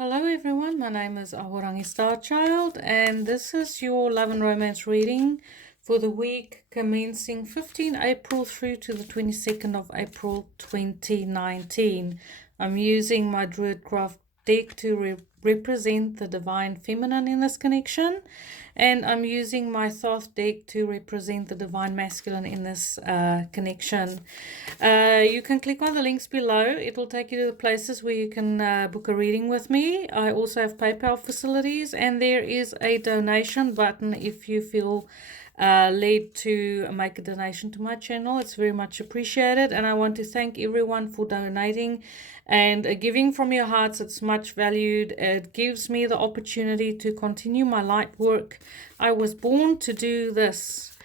Hello everyone, my name is Ahorangi Starchild and this is your love and romance reading for the week commencing 15 April through to the 22nd of April 2019. I'm using my Druidcraft deck to represent the Divine Feminine in this connection, and I'm using my Thoth deck to represent the Divine Masculine in this connection. You can click on the links below. It will take you to the places where you can book a reading with me. I also have PayPal facilities, and there is a donation button if you feel led to make a donation to my channel. It's very much appreciated, and I want to thank everyone for donating and giving from your hearts. It's much valued. It gives me the opportunity to continue my light work. I was born to do this.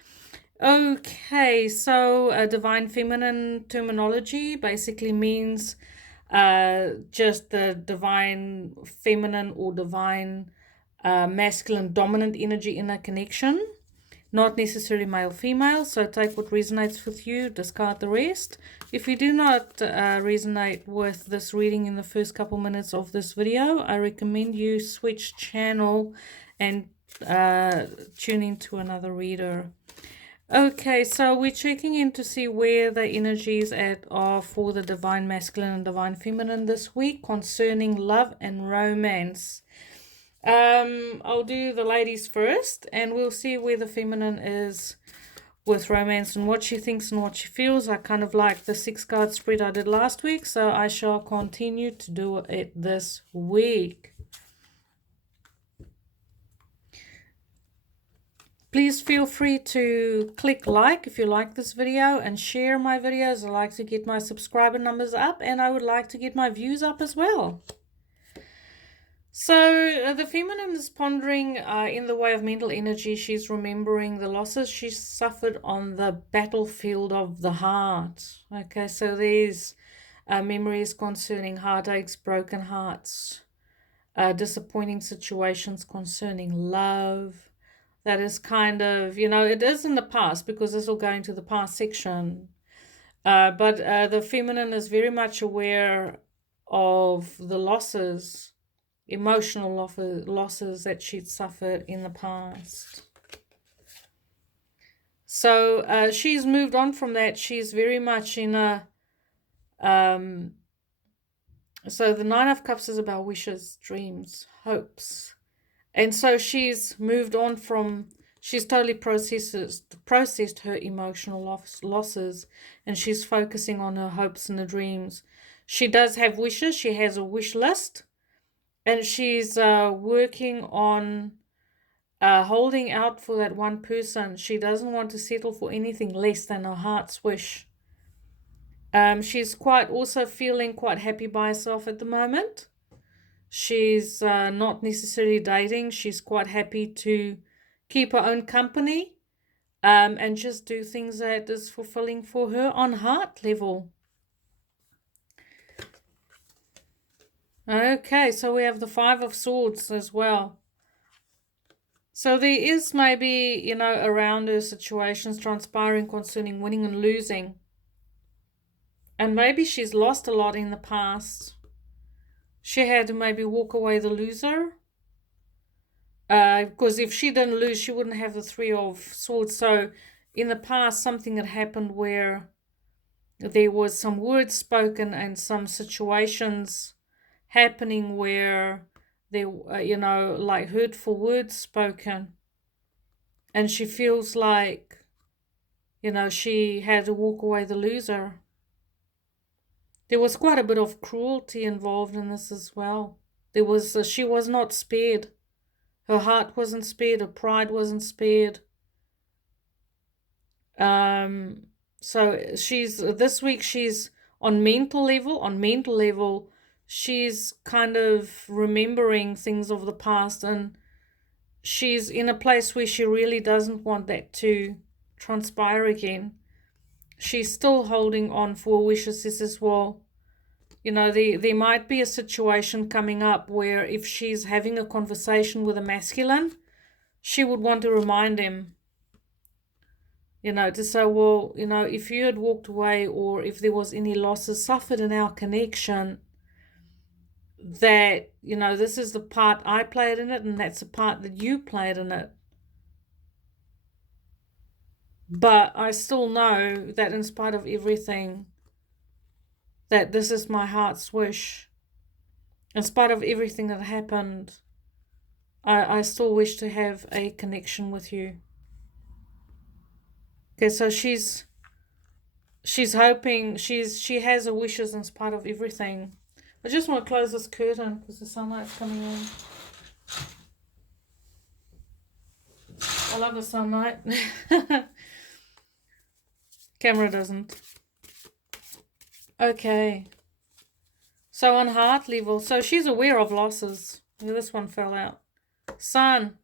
Okay, so divine feminine terminology basically means just the divine feminine or divine masculine dominant energy in a connection, not necessarily male female. So take what resonates with you, discard the rest. If you do not resonate with this reading in the first couple minutes of this video, I recommend you switch channel and tune into another reader. Okay, so we're checking in to see where the energies are for the divine masculine and divine feminine this week concerning love and romance. I'll do the ladies first, and we'll see where the feminine is with romance and what she thinks and what she feels. I kind of like the 6-card spread I did last week, so I shall continue to do it this week. Please feel free to click like if you like this video and share my videos. I like to get my subscriber numbers up, and I would like to get my views up as well. So the feminine is pondering in the way of mental energy. She's remembering the losses she suffered on the battlefield of the heart. Okay, so there's memories concerning heartaches, broken hearts, disappointing situations concerning love. That is kind of, it is in the past because this will go into the past section. But the feminine is very much aware of the losses, emotional losses that she'd suffered in the past. So she's moved on from that. She's very much in a... so the 9 of Cups is about wishes, dreams, hopes. And so she's moved on from, she's totally processed her emotional losses, and she's focusing on her hopes and her dreams. She does have wishes. She has a wish list, and she's working on holding out for that one person. She doesn't want to settle for anything less than her heart's wish. She's also feeling quite happy by herself at the moment. She's not necessarily dating. She's quite happy to keep her own company and just do things that is fulfilling for her on heart level. Okay, so we have the 5 of Swords as well. So there is maybe, around her situations transpiring concerning winning and losing. And maybe she's lost a lot in the past. She had to maybe walk away the loser. Because if she didn't lose, she wouldn't have the 3 of Swords. So in the past, something had happened where there was some words spoken and some situations happening where there, like hurtful words spoken. And she feels like, she had to walk away the loser. There was quite a bit of cruelty involved in this as well. She was not spared. Her heart wasn't spared. Her pride wasn't spared. So this week she's on mental level. She's kind of remembering things of the past, and she's in a place where she really doesn't want that to transpire again. She's still holding on for wishes as well. There might be a situation coming up where if she's having a conversation with a masculine, she would want to remind him, to say, well, if you had walked away or if there was any losses suffered in our connection, that, you know, this is the part I played in it and that's the part that you played in it. But I still know that in spite of everything, that this is my heart's wish. In spite of everything that happened, I still wish to have a connection with you. Okay, so she's hoping, she has her wishes in spite of everything. I just want to close this curtain because the sunlight's coming in. I love the sunlight. Camera doesn't. Okay. So on heart level, so she's aware of losses. This one fell out. Sun.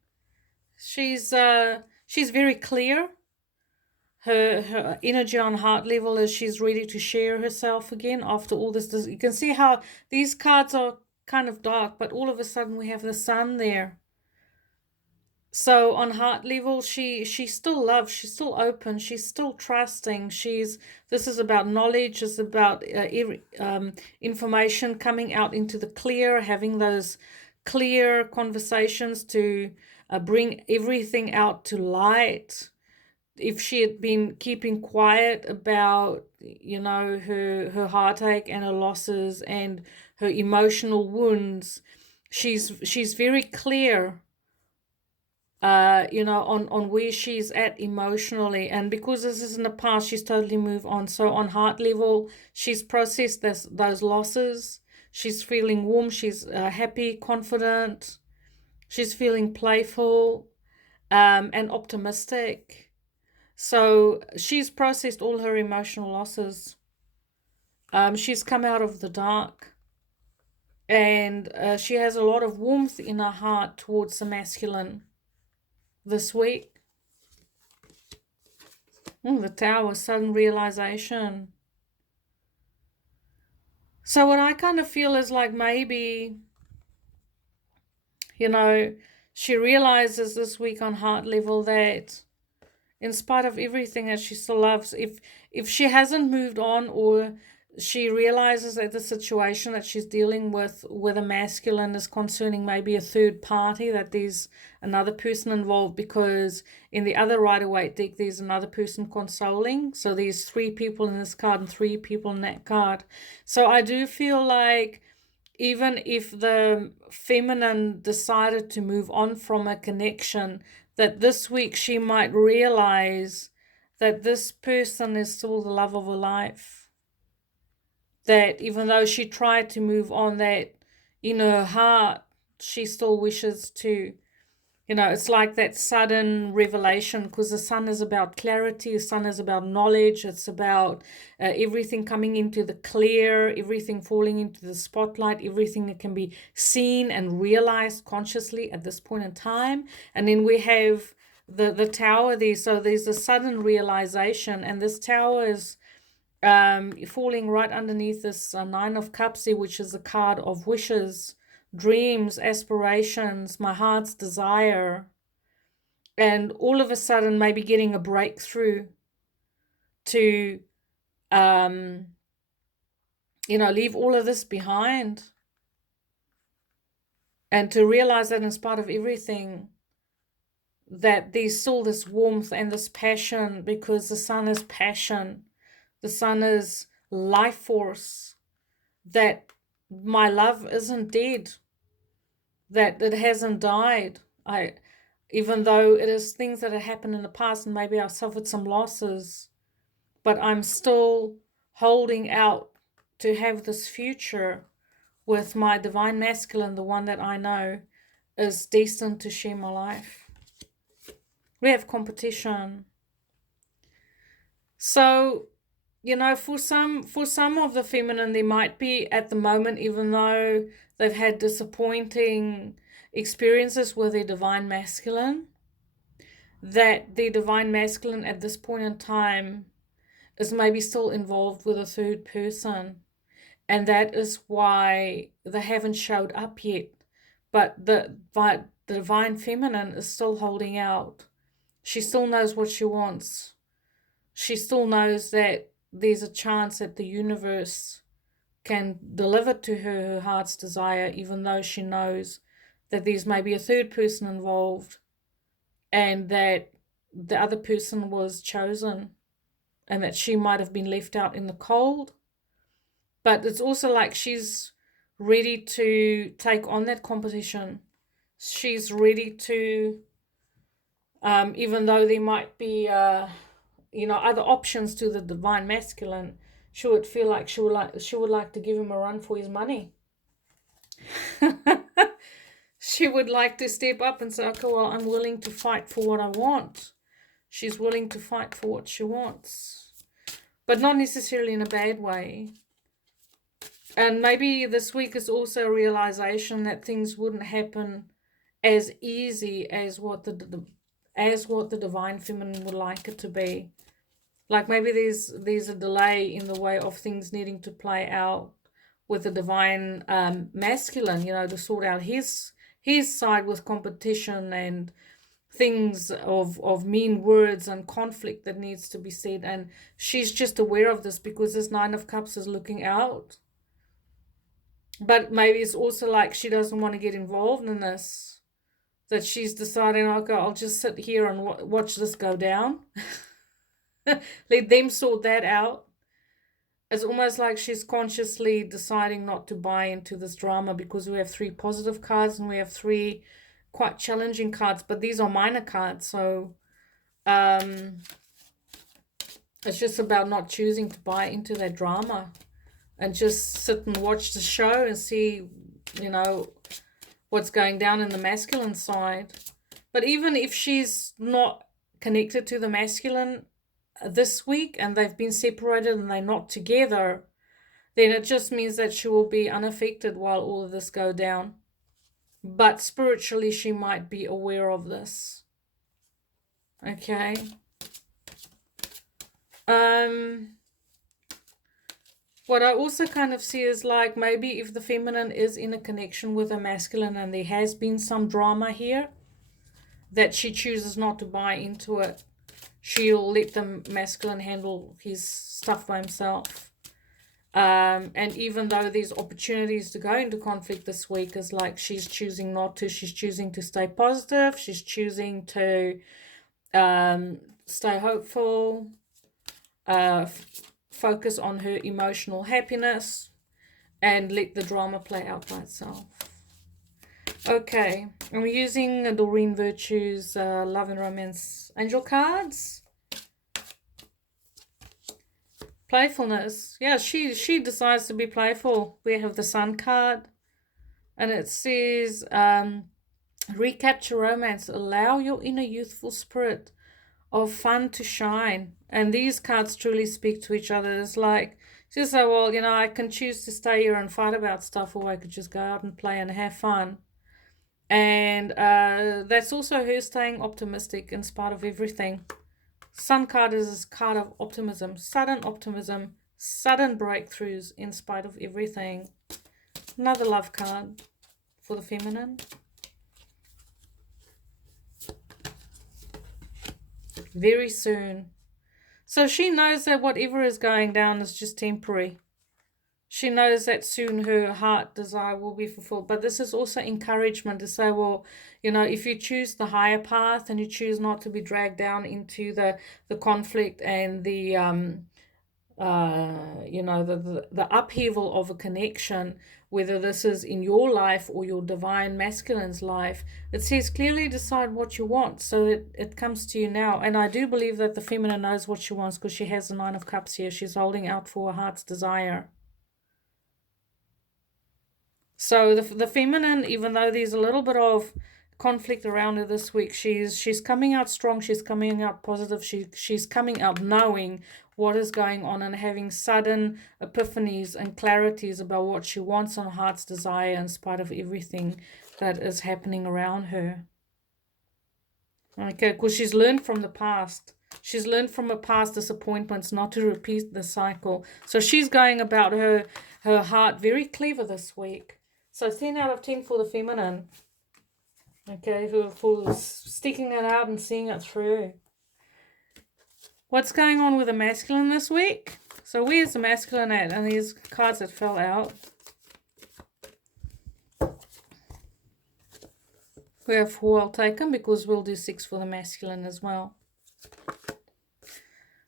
She's very clear. Her energy on heart level is she's ready to share herself again after all this. You can see how these cards are kind of dark, but all of a sudden we have the sun there. So on heart level, she still loves, she's still open, she's still trusting. This is about knowledge, it's about information coming out into the clear, having those clear conversations to bring everything out to light. If she had been keeping quiet about, you know, her heartache and her losses and her emotional wounds, she's very clear, you know, on where she's at emotionally. And because this is in the past, she's totally moved on. So on heart level, she's processed those losses. She's feeling warm. She's happy, confident. She's feeling playful and optimistic. So she's processed all her emotional losses. She's come out of the dark. And she has a lot of warmth in her heart towards the masculine this week. The Tower, sudden realization. So what I kind of feel is like maybe, you know, she realizes this week on heart level that in spite of everything that she still loves, if she hasn't moved on, or she realizes that the situation that she's dealing with a masculine is concerning maybe a third party, that there's another person involved, because in the other Rider-Waite deck there's another person consoling. So there's 3 people in this card and 3 people in that card. So I do feel like even if the feminine decided to move on from a connection, that this week she might realize that this person is still the love of her life. That even though she tried to move on, that in her heart she still wishes to, you know, it's like that sudden revelation, because the sun is about clarity, the sun is about knowledge, it's about everything coming into the clear, everything falling into the spotlight, everything that can be seen and realized consciously at this point in time. And then we have the Tower there, so there's a sudden realization, and this Tower is falling right underneath this 9 of Cups here, which is the card of wishes, dreams, aspirations, my heart's desire. And all of a sudden maybe getting a breakthrough to you know, leave all of this behind, and to realize that in spite of everything, that there's still this warmth and this passion, because the sun is passion, the sun is life force, that my love isn't dead, that it hasn't died. Even though it is things that have happened in the past and maybe I've suffered some losses, but I'm still holding out to have this future with my divine masculine, the one that I know is destined to share my life. We have competition. So, you know, for some of the feminine, there might be at the moment, even though they've had disappointing experiences with their divine masculine, that their divine masculine at this point in time is maybe still involved with a third person. And that is why they haven't showed up yet. But the divine feminine is still holding out. She still knows what she wants. She still knows that there's a chance that the universe can deliver to her heart's desire, even though she knows that there's maybe a third person involved and that the other person was chosen and that she might have been left out in the cold. But it's also like she's ready to take on that competition. She's ready to, even though there might be, other options to the divine masculine, she would feel like she would like to give him a run for his money. She would like to step up and say, okay, well, I'm willing to fight for what I want. She's willing to fight for what she wants, but not necessarily in a bad way. And maybe this week is also a realization that things wouldn't happen as easy as what the divine feminine would like it to be. Like maybe there's a delay in the way of things needing to play out with the divine masculine, to sort out his side with competition and things of mean words and conflict that needs to be said. And she's just aware of this because this Nine of Cups is looking out. But maybe it's also like she doesn't want to get involved in this, that she's deciding, okay, I'll just sit here and watch this go down. Let them sort that out. It's almost like she's consciously deciding not to buy into this drama, because we have 3 positive cards and we have 3 quite challenging cards, but these are minor cards. So it's just about not choosing to buy into that drama and just sit and watch the show and see, what's going down in the masculine side. But even if she's not connected to the masculine this week and they've been separated and they're not together, then it just means that she will be unaffected while all of this go down. But spiritually, she might be aware of this. Okay. What I also kind of see is like maybe if the feminine is in a connection with a masculine and there has been some drama here, that she chooses not to buy into it. She'll let the masculine handle his stuff by himself. And even though there's opportunities to go into conflict this week, is like she's choosing not to. She's choosing to stay positive. She's choosing to stay hopeful, focus on her emotional happiness, and let the drama play out by itself. Okay, I'm using Doreen Virtue's Love and Romance Angel cards. Playfulness. Yeah, she decides to be playful. We have the Sun card, and it says, recapture romance. Allow your inner youthful spirit of fun to shine. And these cards truly speak to each other. It's like, she says, well, I can choose to stay here and fight about stuff, or I could just go out and play and have fun. And that's also her staying optimistic in spite of everything. Sun card is a card of optimism, sudden breakthroughs in spite of everything. Another love card for the feminine. Very soon. So she knows that whatever is going down is just temporary. She knows that soon her heart desire will be fulfilled. But this is also encouragement to say, well, if you choose the higher path and you choose not to be dragged down into the conflict and the the upheaval of a connection, whether this is in your life or your divine masculine's life, it says clearly decide what you want. So it comes to you now. And I do believe that the feminine knows what she wants, because she has the Nine of Cups here. She's holding out for her heart's desire. So the feminine, even though there's a little bit of conflict around her this week, she's coming out strong. She's coming out positive. She's coming out knowing what is going on and having sudden epiphanies and clarities about what she wants on her heart's desire in spite of everything that is happening around her. Okay, because she's learned from the past. She's learned from her past disappointments not to repeat the cycle. So she's going about her heart very clever this week. So 10 out of 10 for the feminine. Okay, for sticking it out and seeing it through. What's going on with the masculine this week? So where's the masculine at? And these cards that fell out. We have 4, I'll take them, because we'll do 6 for the masculine as well.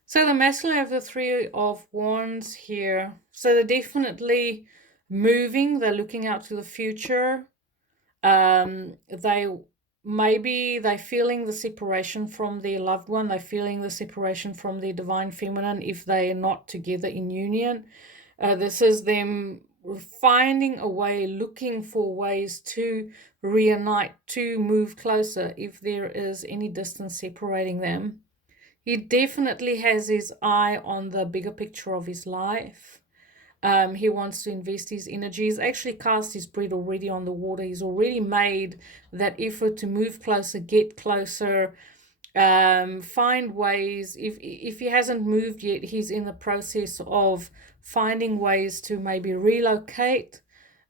So the masculine have the 3 of Wands here. So they're definitely moving. They're looking out to the future. They're feeling the separation from their loved one. They're feeling the separation from their divine feminine if they're not together in union. This is them finding a way, looking for ways to reunite, to move closer if there is any distance separating them. He definitely has his eye on the bigger picture of his life. He wants to invest his energy. He's actually cast his bread already on the water. He's already made that effort to move closer, get closer, find ways. If he hasn't moved yet, he's in the process of finding ways to maybe relocate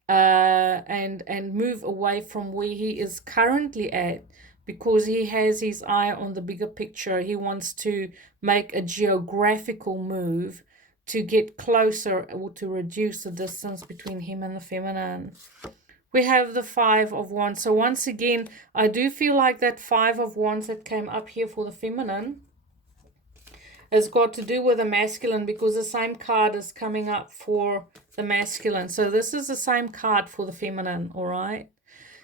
and move away from where he is currently at, because he has his eye on the bigger picture. He wants to make a geographical move to get closer or to reduce the distance between him and the feminine. We have the 5 of Wands. So once again, I do feel like that 5 of Wands that came up here for the feminine has got to do with the masculine, because the same card is coming up for the masculine. So this is the same card for the feminine, all right?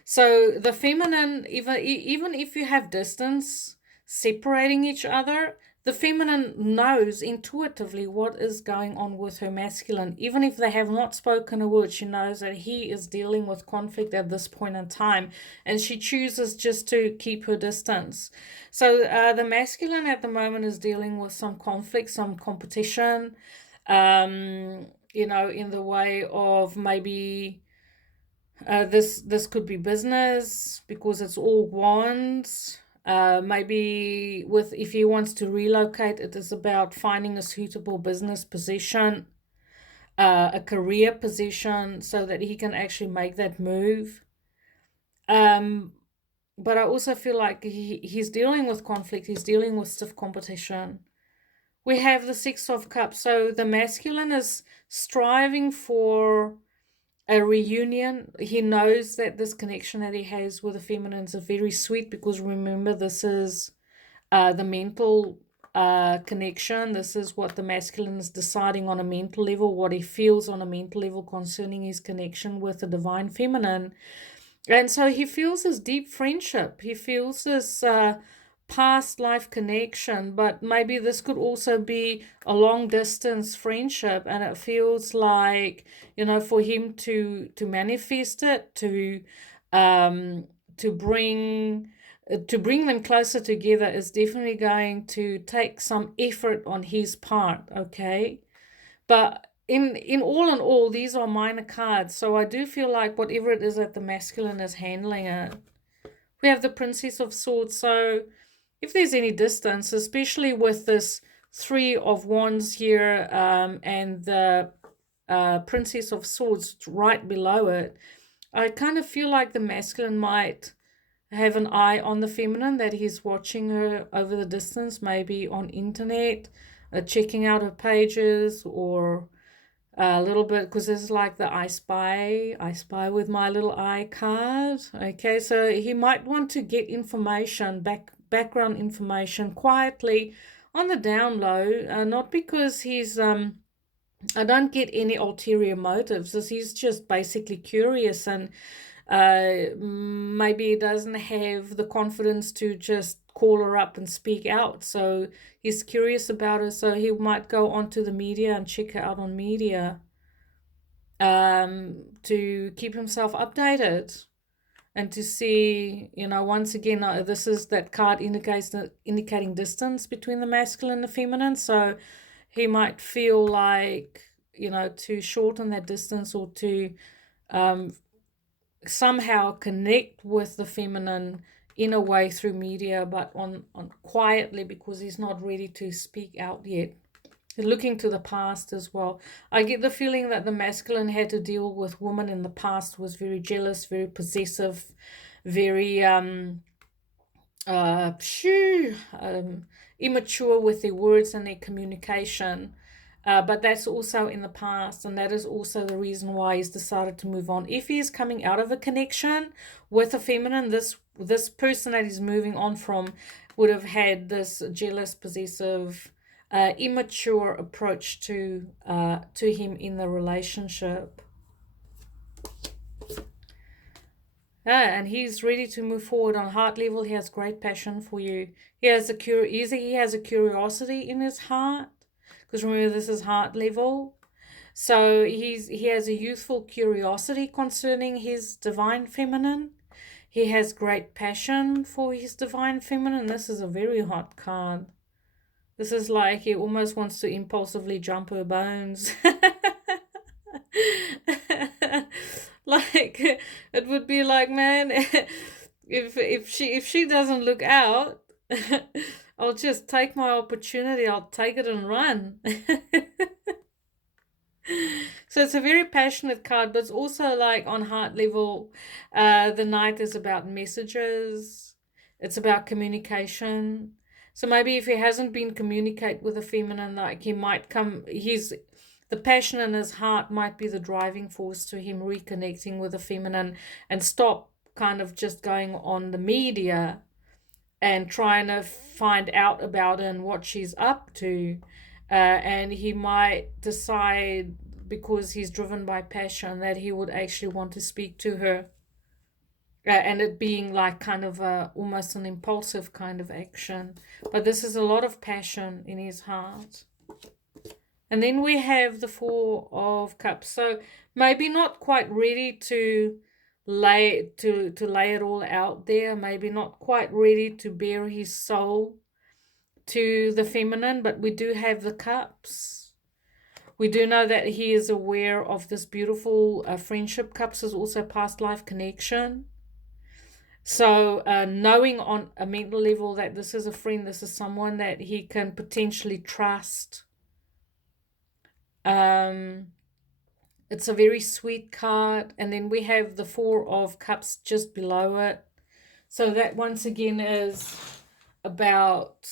So the feminine, even if you have distance separating each other, the feminine knows intuitively what is going on with her masculine. Even if they have not spoken a word, she knows that he is dealing with conflict at this point in time, and she chooses just to keep her distance. So the masculine at the moment is dealing with some conflict, some competition, you know, in the way of maybe this could be business, because it's all wands. Maybe if he wants to relocate, it is about finding a suitable business position, a career position, so that he can actually make that move. But I also feel like he's dealing with conflict. He's dealing with stiff competition. We have the 6 of Cups. So the masculine is striving for a reunion. He knows that this connection that he has with the feminine is very sweet, because remember, this is the mental connection. This is what the masculine is deciding on a mental level, what he feels on a mental level concerning his connection with the divine feminine. And so he feels this deep friendship. He feels this past life connection, but maybe this could also be a long distance friendship, and it feels like, you know, for him to manifest it, to bring them closer together is definitely going to take some effort on his part, okay? But in all, these are minor cards, so I do feel like whatever it is that the masculine is handling it. We have the Princess of Swords. So if there's any distance, especially with this 3 of Wands here, and the Princess of Swords right below it, I kind of feel like the masculine might have an eye on the feminine, that he's watching her over the distance, maybe on internet, checking out her pages, or a little bit, because this is like the I spy with my little eye card. Okay, so he might want to get information, background information quietly on the down low, not because he's I don't get any ulterior motives, as he's just basically curious, and maybe he doesn't have the confidence to just call her up and speak out. So he's curious about her, so he might go onto the media and check her out on media, to keep himself updated, and to see, you know, once again, this is that card indicating distance between the masculine and the feminine. So he might feel like, you know, to shorten that distance, or to somehow connect with the feminine in a way through media, but on quietly, because he's not ready to speak out yet. Looking to the past as well. I get the feeling that the masculine had to deal with women in the past, was very jealous, very possessive, very immature with their words and their communication. but that's also in the past, and that is also the reason why he's decided to move on. If he is coming out of a connection with a feminine, this person that he's moving on from would have had this jealous, possessive, immature approach to him in the relationship. And he's ready to move forward on heart level. He has great passion for you. He has a curiosity in his heart, because remember, this is heart level. So he has a youthful curiosity concerning his divine feminine. He has great passion for his divine feminine. This is a very hot card. This is like he almost wants to impulsively jump her bones. Like, it would be like, man, if she doesn't look out, I'll just take my opportunity. I'll take it and run. So it's a very passionate card, but it's also like on heart level. The Knight is about messages. It's about communication. So maybe if he hasn't been communicate with a feminine, like he might come, the passion in his heart might be the driving force to him reconnecting with a feminine, and stop kind of just going on the media and trying to find out about her and what she's up to. And he might decide, because he's driven by passion, that he would actually want to speak to her. And it being like kind of almost an impulsive kind of action. But this is a lot of passion in his heart. And then we have the Four of Cups. So maybe not quite ready to lay it all out there. Maybe not quite ready to bare his soul to the feminine, but we do have the Cups. We do know that he is aware of this beautiful friendship. Cups is also past life connection. So knowing on a mental level that this is a friend, this is someone that he can potentially trust. It's a very sweet card. And then we have the Four of Cups just below it. So that once again is about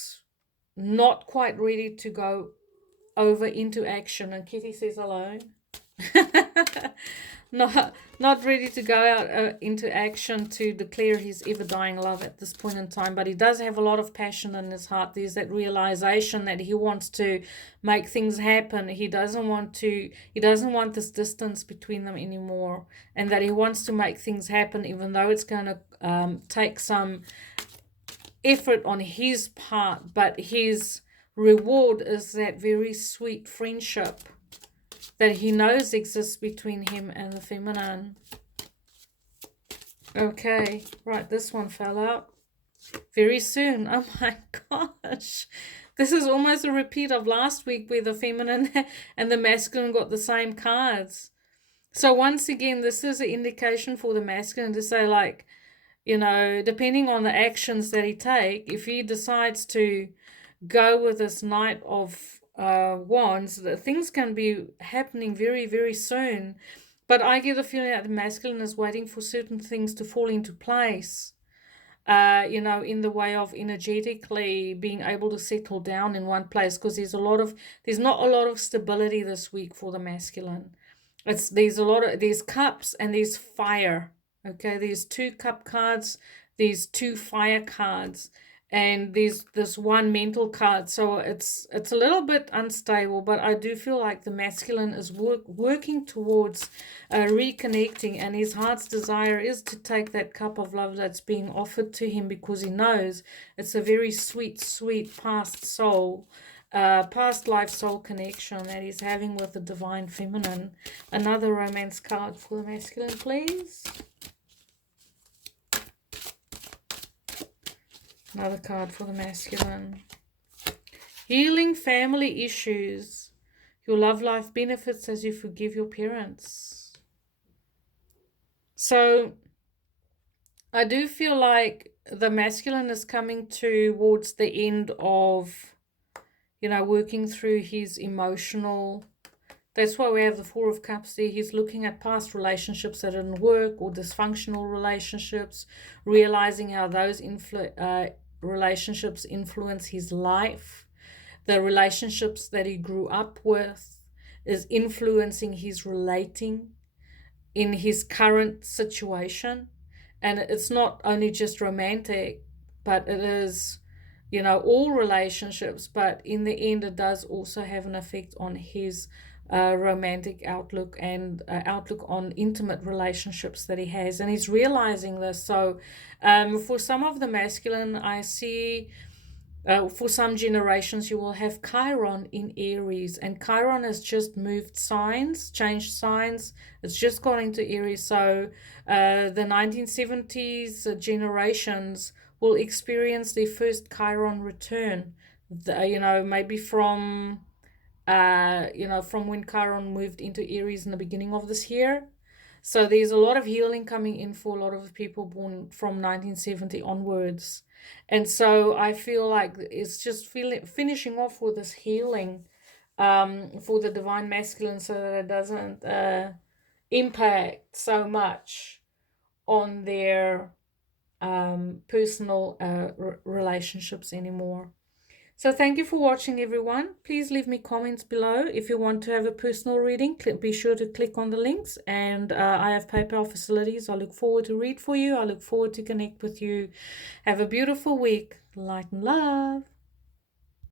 not quite ready to go over into action. And Kitty says hello. Not ready to go out into action to declare his ever-dying love at this point in time, but he does have a lot of passion in his heart. There's that realization that he wants to make things happen. He doesn't want this distance between them anymore, and that he wants to make things happen, even though it's going to take some effort on his part. But his reward is that very sweet friendship that he knows exists between him and the feminine. Okay, right, this one fell out very soon. Oh my gosh. This is almost a repeat of last week, where the feminine and the masculine got the same cards. So once again, this is an indication for the masculine to say, like, you know, depending on the actions that he take, if he decides to go with this Knight of Wands, that things can be happening very, very soon. But I get the feeling that the masculine is waiting for certain things to fall into place, you know, in the way of energetically being able to settle down in one place, because there's not a lot of stability this week for the masculine. There's cups and there's fire. Okay, there's 2 cup cards, there's 2 fire cards, and there's this 1 mental card. So it's a little bit unstable, but I do feel like the masculine is working towards reconnecting, and his heart's desire is to take that cup of love that's being offered to him, because he knows it's a very sweet, sweet past life soul connection that he's having with the divine feminine. Another romance card for the masculine, please. Another card for the masculine. Healing family issues. Your love life benefits as you forgive your parents. So I do feel like the masculine is coming towards the end of, you know, working through his emotional. That's why we have the Four of Cups there. He's looking at past relationships that didn't work, or dysfunctional relationships, realizing how those relationships influence his life. the relationships that he grew up with is influencing his relating in his current situation. And it's not only just romantic, but it is, you know, all relationships. But in the end, it does also have an effect on his romantic outlook and outlook on intimate relationships that he has. And he's realizing this. So for some of the masculine, I see for some generations, you will have Chiron in Aries, and Chiron has just moved signs, changed signs. It's just gone into Aries. So the 1970s generations will experience their first Chiron return. You know, maybe from from when Chiron moved into Aries in the beginning of this year. So there's a lot of healing coming in for a lot of people born from 1970 onwards. And so I feel like it's just finishing off with this healing for the divine masculine, so that it doesn't impact so much on their personal relationships anymore. So thank you for watching, everyone. Please leave me comments below. If you want to have a personal reading, be sure to click on the links. And I have PayPal facilities. I look forward to read for you. I look forward to connect with you. Have a beautiful week. Light and love.